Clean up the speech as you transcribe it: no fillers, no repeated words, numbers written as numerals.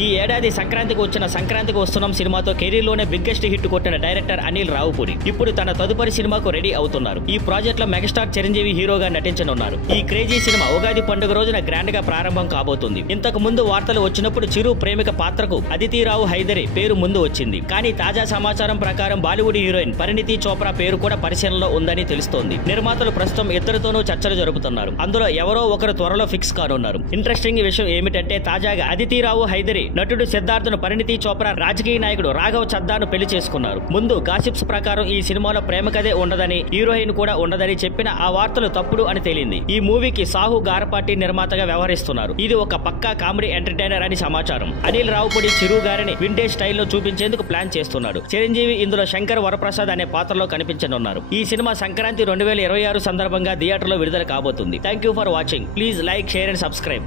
ఈ ఏడాది సంక్రాంతికి వచ్చిన సంక్రాంతికి వస్తున్నాం సినిమాతో కెరీర్ లోనే బిగ్గెస్ట్ హిట్ కొట్టిన డైరెక్టర్ అనిల్ రావుపూడి ఇప్పుడు తన తదుపరి సినిమాకు రెడీ అవుతున్నారు. ఈ ప్రాజెక్ట్ లో మెగాస్టార్ చిరంజీవి హీరోగా నటించనున్నారు. ఈ క్రేజీ సినిమా ఉగాది పండుగ రోజున గ్రాండ్ గా ప్రారంభం కాబోతుంది. ఇంతకు ముందు వార్తలు వచ్చినప్పుడు చిరు ప్రేమిక పాత్రకు అదితిరావు హైదరి పేరు ముందు వచ్చింది. కానీ తాజా సమాచారం ప్రకారం బాలీవుడ్ హీరోయిన్ పరిణీతి చోప్రా పేరు కూడా పరిశీలనలో ఉందని తెలుస్తోంది. నిర్మాతలు ప్రస్తుతం ఇద్దరితోనూ చర్చలు జరుపుతున్నారు. అందులో ఎవరో ఒకరు త్వరలో ఫిక్స్ కానున్నారు. ఇంట్రెస్టింగ్ విషయం ఏమిటంటే తాజాగా అదితిరావు హైదరి నటుడు సిద్ధార్థను పరిణీతి చోప్రా రాజకీయ నాయకుడు రాఘవ్ చద్దాను పెళ్లి చేసుకున్నారు. ముందు గాసిప్స్ ప్రకారం ఈ సినిమాలో ప్రేమ కథే ఉండదని, హీరోయిన్ కూడా ఉండదని చెప్పిన ఆ వార్తలు తప్పుడు అని తేలింది. ఈ మూవీకి సాహు గారపాటి నిర్మాతగా వ్యవహరిస్తున్నారు. ఇది ఒక పక్కా కామెడీ ఎంటర్టైనర్ అని సమాచారం. అనిల్ రావుపూడి చిరు గారిని వింటేజ్ స్టైల్లో చూపించేందుకు ప్లాన్ చేస్తున్నాడు. చిరంజీవి ఇందులో శంకర్ వరప్రసాద్ అనే పాత్రలో కనిపించనున్నారు. ఈ సినిమా సంక్రాంతి 2026 సందర్భంగా థియేటర్లో విడుదల కాబోతుంది. Thank you for watching. Please like, share and subscribe.